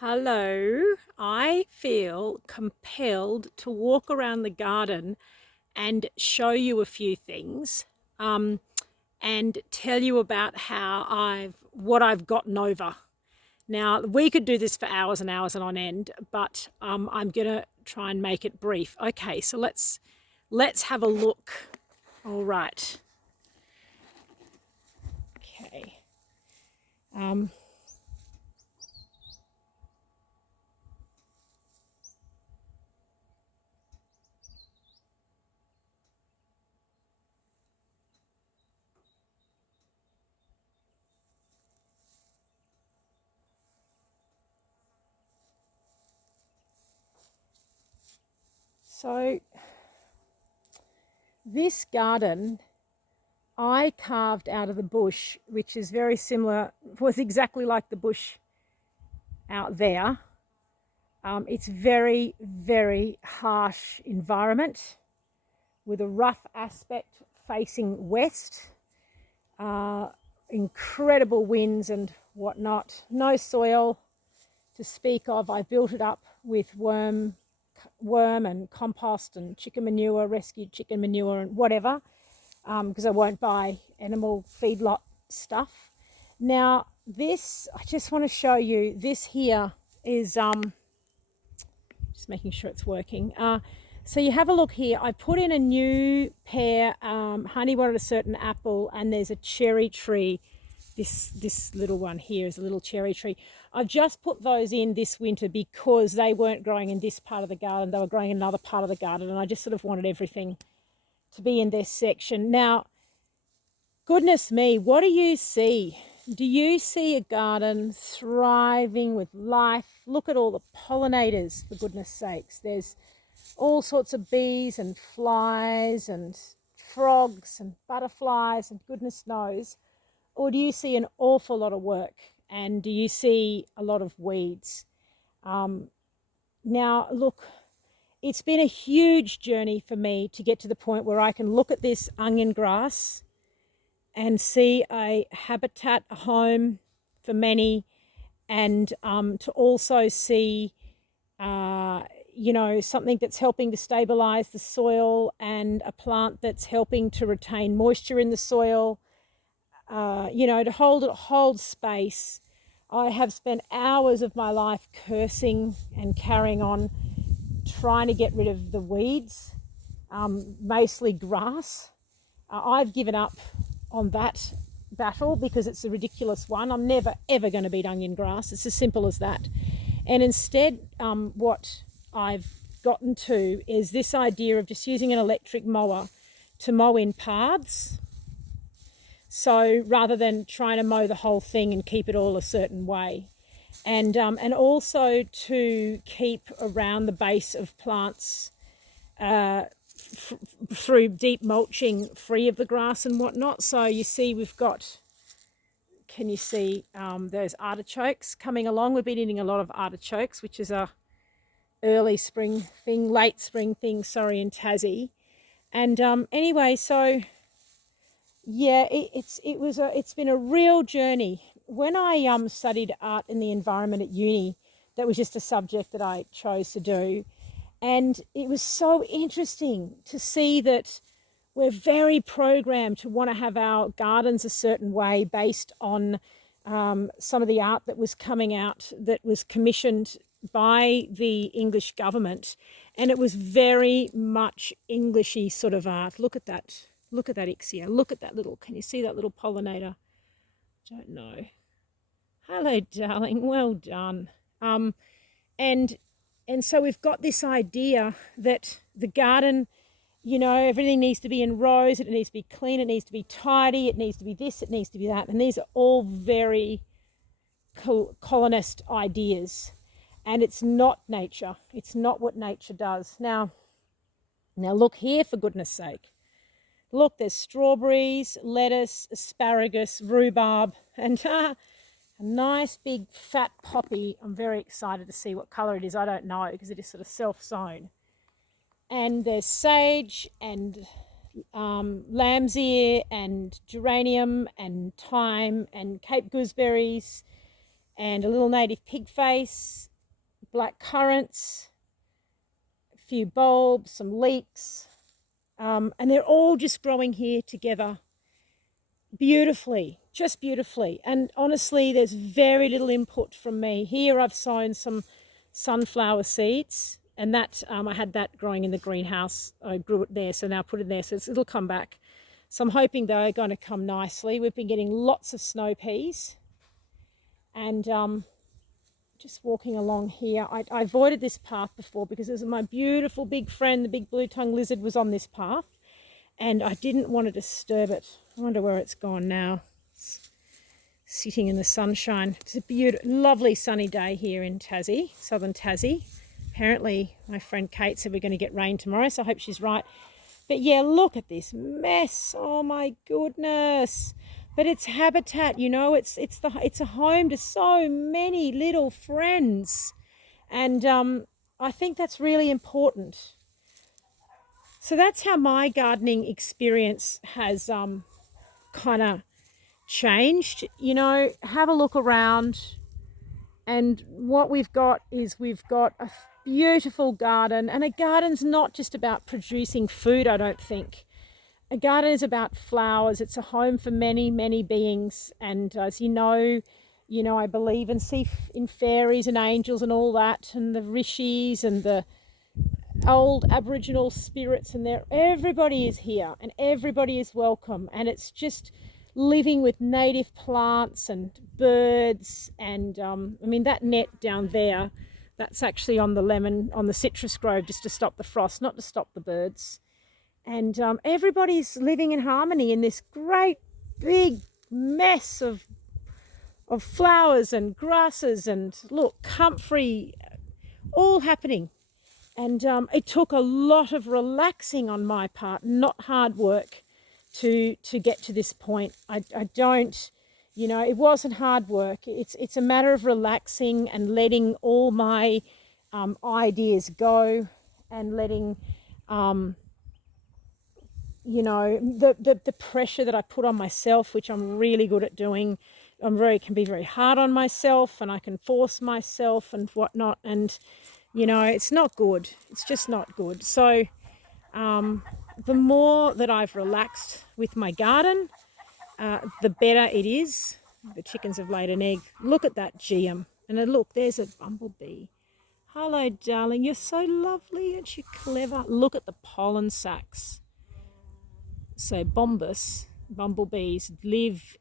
Hello, I feel compelled to walk around the garden and show you a few things um, and tell you about what I've gotten over. Now, we could do this for hours and hours and on end, but I'm gonna try and make it brief. Okay, so let's have a look. All right. Okay. Um, so this garden I carved out of the bush, which is very similar, was exactly like the bush out there. It's very, very harsh environment with a rough aspect facing west, uh, incredible winds and whatnot. No soil to speak of. I built it up with worm and compost and chicken manure, rescued chicken manure and whatever, because I won't buy animal feedlot stuff. Now, this, I just want to show you, this here is, just making sure it's working. So you have a look here. I put in a new pear, Honey wanted a certain apple, and there's a cherry tree. This little one here is a little cherry tree. I've just put those in this winter because they weren't growing in this part of the garden. They were growing in another part of the garden, and I just sort of wanted everything to be in this section. Now, goodness me, what do you see? Do you see a garden thriving with life? Look at all the pollinators, for goodness sakes. There's all sorts of bees and flies and frogs and butterflies and goodness knows. Or do you see an awful lot of work? And do you see a lot of weeds? Now, look, it's been a huge journey for me to get to the point where I can look at this onion grass and see a habitat, a home for many, and to also see, something that's helping to stabilize the soil and a plant that's helping to retain moisture in the soil, to hold space. I have spent hours of my life cursing and carrying on, trying to get rid of the weeds, mostly grass. I've given up on that battle because it's a ridiculous one. I'm never ever going to beat onion grass. It's as simple as that. And instead, what I've gotten to is this idea of just using an electric mower to mow in paths. So rather than trying to mow the whole thing and keep it all a certain way, and also to keep around the base of plants through deep mulching, free of the grass and whatnot. So you see, we've got. Can you see those artichokes coming along? We've been eating a lot of artichokes, which is a early spring thing, late spring thing. Sorry, in Tassie. And anyway, so yeah, it's been a real journey. When I studied art in the environment at uni, that was just a subject that I chose to do, and it was so interesting to see that we're very programmed to want to have our gardens a certain way based on some of the art that was coming out that was commissioned by the English government, and it was very much Englishy sort of art. Look at that. Look at that ixia. Look at that little, can you see that little pollinator? Don't know. Hello, darling. Well done. And so we've got this idea that the garden, everything needs to be in rows, it needs to be clean, it needs to be tidy, it needs to be this, it needs to be that. And these are all very colonist ideas. And it's not nature. It's not what nature does. Now look here, for goodness sake. Look, there's strawberries, lettuce, asparagus, rhubarb, and a nice big fat poppy. I'm very excited to see what colour it is. I don't know because it is sort of self-sown. And there's sage and lamb's ear and geranium and thyme and Cape gooseberries and a little native pig face, black currants, a few bulbs, some leeks, and they're all just growing here together beautifully, just beautifully. And honestly, there's very little input from me. Here I've sown some sunflower seeds, and that I had that growing in the greenhouse. I grew it there, so now I put it there, so it'll come back. So I'm hoping they're going to come nicely. We've been getting lots of snow peas, and just walking along here. I avoided this path before because this is my beautiful big friend, the big blue-tongued lizard, was on this path, and I didn't want to disturb it. I wonder where it's gone now. It's sitting in the sunshine. It's a beautiful, lovely sunny day here in Tassie, southern Tassie. Apparently, my friend Kate said we're going to get rain tomorrow, so I hope she's right. But yeah, look at this mess. Oh my goodness. But it's habitat, you know, it's a home to so many little friends. And I think that's really important. So that's how my gardening experience has kind of changed. You know, have a look around, and what we've got is we've got a beautiful garden, and a garden's not just about producing food, I don't think. A garden is about flowers. It's a home for many, many beings, and as you know, I believe and see in fairies and angels and all that, and the rishis and the old Aboriginal spirits, and everybody is here and everybody is welcome, and it's just living with native plants and birds. And I mean, that net down there, that's actually on the citrus grove, just to stop the frost, not to stop the birds. And everybody's living in harmony in this great big mess of flowers and grasses, and look, comfrey, all happening. And it took a lot of relaxing on my part, not hard work, to get to this point. I don't, it wasn't hard work. It's a matter of relaxing and letting all my ideas go, and letting, the pressure that I put on myself, which I'm really good at doing. Can be very hard on myself, and I can force myself and whatnot. And it's not good. It's just not good. So the more that I've relaxed with my garden, the better it is. The chickens have laid an egg. Look at that geum. And then look, there's a bumblebee. Hello, darling. You're so lovely. Aren't you clever? Look at the pollen sacs. So bumblebees live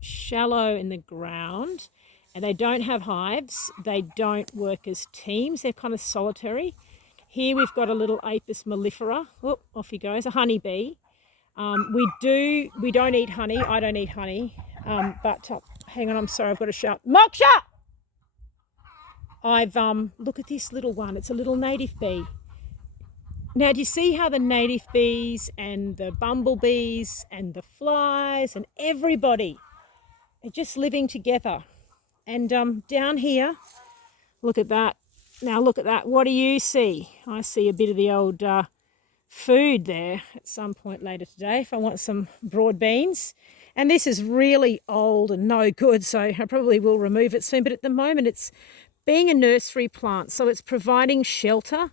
shallow in the ground, and they don't have hives. They don't work as teams. They're kind of solitary. Here we've got a little Apis mellifera. Oh, off he goes, a honeybee. We don't eat honey. I don't eat honey. But hang on, I'm sorry, I've got to shout. Moksha! Look at this little one. It's a little native bee. Now, do you see how the native bees and the bumblebees and the flies and everybody are just living together? And down here, look at that. Now look at that. What do you see? I see a bit of the old food there at some point later today if I want some broad beans. And this is really old and no good, so I probably will remove it soon. But at the moment, it's being a nursery plant, so it's providing shelter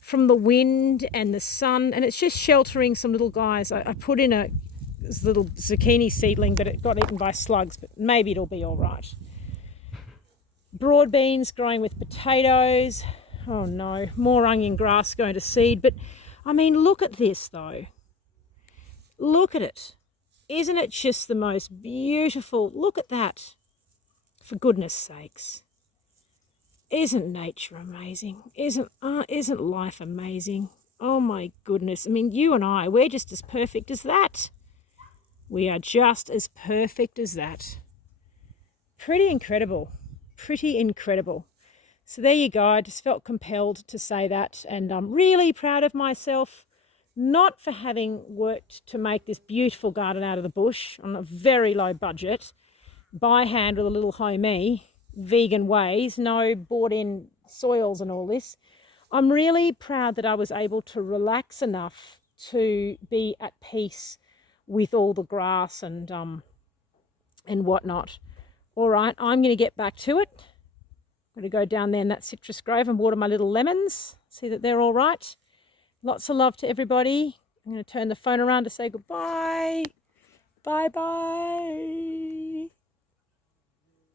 from the wind and the sun, and it's just sheltering some little guys. I put in this little zucchini seedling, but it got eaten by slugs, but maybe it'll be all right. Broad beans growing with potatoes. Oh no, more onion grass going to seed. But I mean, look at this though. Look at it. Isn't it just the most beautiful? Look at that. For goodness sakes. Isn't nature amazing? Isn't life amazing? Oh my goodness. I mean, you and I, we're just as perfect as that. We are just as perfect as that. Pretty incredible. Pretty incredible. So there you go. I just felt compelled to say that, and I'm really proud of myself, not for having worked to make this beautiful garden out of the bush on a very low budget, by hand with a little homey, vegan ways, no bought-in soils and all this. I'm really proud that I was able to relax enough to be at peace with all the grass and whatnot. All right, I'm going to get back to it. I'm going to go down there in that citrus grove and water my little lemons. See that they're all right. Lots of love to everybody. I'm going to turn the phone around to say goodbye. Bye-bye.